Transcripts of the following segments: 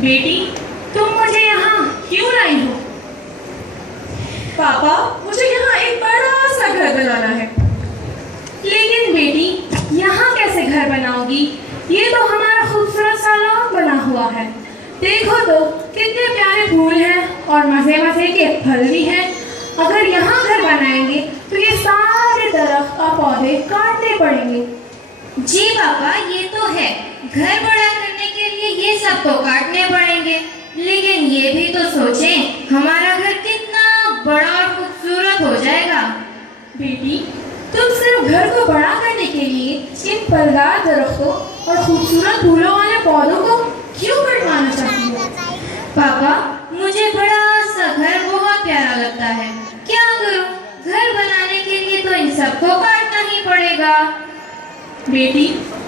बेटी, तुम मुझे यहाँ क्यों लाई हो? पापा, मुझे यहाँ एक बड़ा सा घर बनाना है। लेकिन बेटी, यहाँ कैसे घर बनाओगी? ये तो हमारा खूबसूरत सा लॉन बना हुआ है। देखो तो कितने प्यारे फूल हैं और मजे मजे के फल भी हैं। अगर यहाँ घर बनाएंगे तो ये सारे दरख्त और पौधे काटने पड़ेंगे। जी पापा, ये तो है, घर बड़ा करने के लिए ये सब तो काटने पड़ेंगे, लेकिन ये भी तो सोचें हमारा घर कितना बड़ा और खूबसूरत हो जाएगा। बेटी, तुम सिर्फ घर को बड़ा करने के लिए इन फलदार दरख्तों और खूबसूरत फूलों वाले पौधों को क्यों कटवाना चाहती हो? पापा, मुझे बड़ा सा घर बहुत प्यारा लगता है। क्या करूं? घर बनाने के लिए तो इन सबको काटना ही पड़ेगा। बेटी,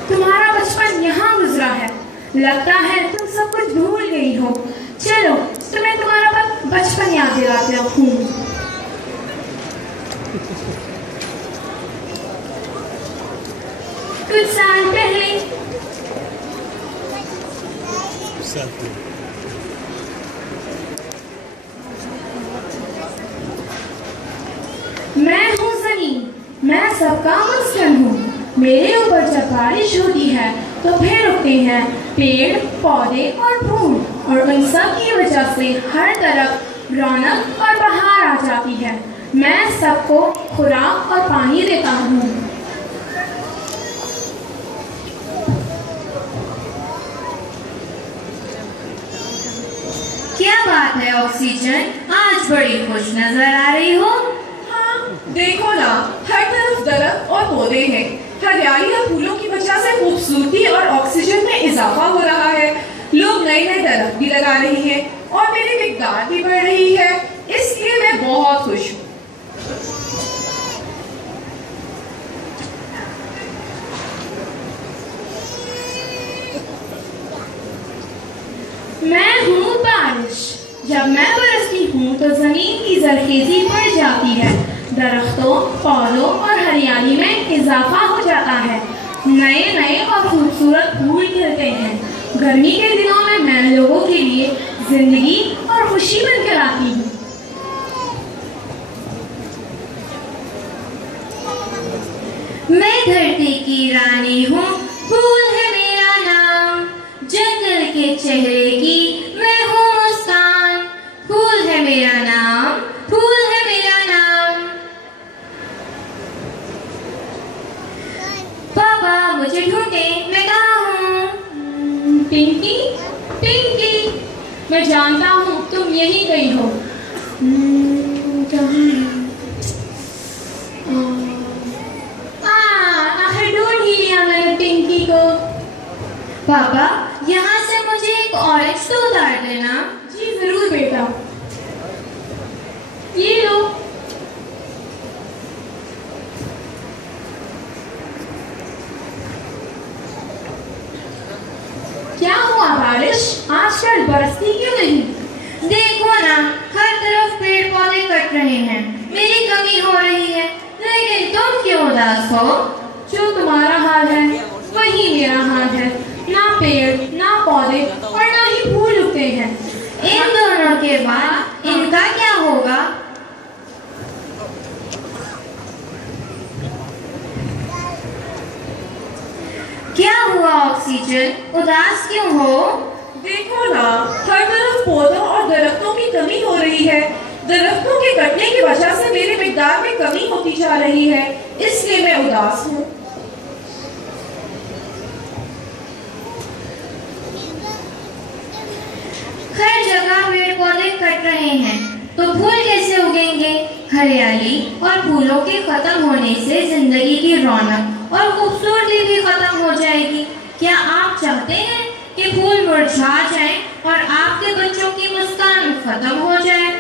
तुम्हारा बचपन यहाँ गुजरा है। लगता है तुम सब कुछ भूल गई हो। चलो, तुम्हें तुम्हारा बचपन याद दिलाते हूँ। कुछ साल पहले मैं हूँ ज़मीन, मैं सबका मस्कन हूँ। मेरे ऊपर जब बारिश होती है तो फिर उगते हैं पेड़, पौधे और फूल, और उन सब की वजह से हर तरफ रौनक और बहार आ जाती है। मैं सबको खुराक और पानी देता हूँ। क्या बात है ऑक्सीजन, आज बड़ी खुश नजर आ रही हो। हाँ, देखो ना, हर तरफ दरख्त और पौधे हैं। हरियाली और फूलों की वजह से खूबसूरती और ऑक्सीजन में इजाफा हो रहा है। लोग नए नए दरख्त भी लगा रहे हैं और मेरी मिकदार भी बढ़ रही है, इसलिए मैं बहुत खुश हूँ। मैं हूँ बारिश। जब मैं बरसती हूँ तो जमीन की जरखेजी बढ़ जाती है, दरख्तों, पौधों और हरियाली में इजाफा हो जाता है। नए नए और खूबसूरत फूल खिलते हैं। गर्मी के दिनों में मैं लोगों के लिए जिंदगी और खुशी बनकर आती हूँ। मैं धरती की रानी हूँ, फूल है मेरा नाम, जंगल के चेहरे की मैं हूँ मुस्कान। फूल है मेरा नाम, फूल है मेरा नाम। पापा मुझे ढूंढे, मैं कहाँ हूँ? पिंकी, पिंकी, मैं जानता हूँ तुम यहीं गई हो। कहाँ है? आखिर ढूंढ ही लिया मैंने पिंकी को। पापा, यहाँ से मुझे एक ऑरेंज तो उतार देना। जी जरूर बेटा, ये लो। क्या हुआ बारिश, आजकल बरसती क्यों नहीं? देखो ना, हर तरफ पेड़ पौधे कट रहे हैं, मेरी कमी हो रही है, लेकिन तुम क्यों उदास हो? जो तुम्हारा हाल है वही मेरा हाल है। ना पेड़, ना पौधे और ना ही फूल उगते हैं। इन दोनों के बाद इनका क्या होगा? क्या हुआ ऑक्सीजन, उदास क्यों हो? देखो ना, हर तरफ पौधों और दरख्तों की कमी हो रही है। दरख्तों के कटने की वजह से मेरी मिकदार में कमी होती जा रही है, इसलिए मैं उदास हूँ। हर जगह पेड़ पौधे कट रहे हैं तो फूल कैसे उगेंगे? हरियाली और फूलों के खत्म होने से जिंदगी की रौनक और खूबसूरती भी खत्म हो जाएगी। क्या आप चाहते हैं कि फूल मुरझा जाएं और आपके बच्चों की मुस्कान खत्म हो जाए?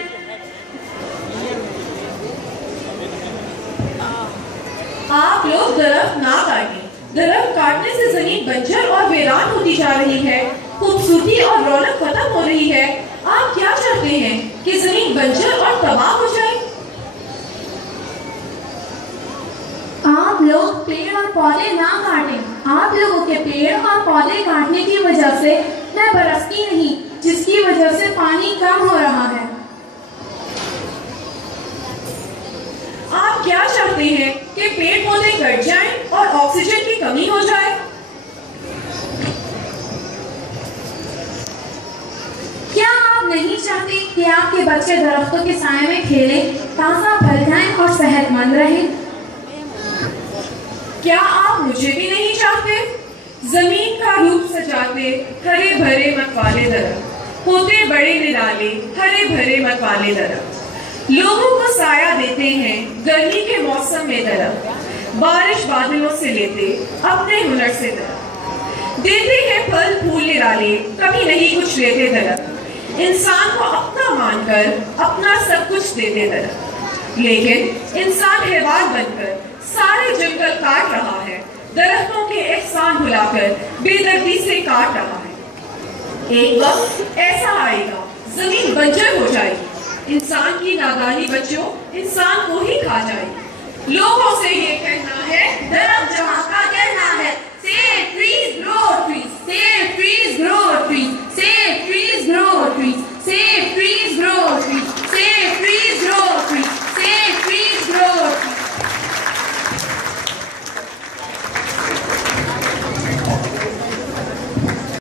आप लोग दरख्त ना काटें। दरख्त काटने से जमीन बंजर और वीरान होती जा रही है, खूबसूरती और रौनक खत्म हो रही है। आप क्या चाहते हैं कि जमीन बंजर और तबाह हो जाए? आप लोग पेड़ और पौधे ना काटें। आप लोगों के पेड़ और पौधे काटने की वजह से मैं बरसती नहीं जिसकी वजह से पानी कम हो रहा है। आप क्या चाहते हैं कि पेड़ पौधे कट जाएं और ऑक्सीजन की कमी हो जाए? क्या आप नहीं चाहते कि आपके बच्चे दरख्तों के साए में खेलें, ताज़ा फल खाएं और सेहतमंद रहें? क्या आप मुझे भी नहीं चाहते? जमीन का रूप सजाते हरे भरे मतवाले दरख्त, होते बड़े निराले हरे भरे मतवाले दरख्त, लोगों को साया देते हैं गर्मी के मौसम में दरख्त, बारिश बादलों से लेते अपने हुनर से दरख्त, देते हैं फल फूल निराले कभी नहीं कुछ लेते दरख्त, इंसान को अपना मानकर अपना सब कुछ देते दरख्त। लेकिन इंसान हैवान बनकर सारे जंगल काट रहा है, दरख्तों के एहसान भुलाकर बेदर्दी से काट रहा है। एक वक्त ऐसा आएगा जमीन बंजर हो जाएगी, इंसान की नादानी बच्चों इंसान को ही खा जाएगी। लोगों से ये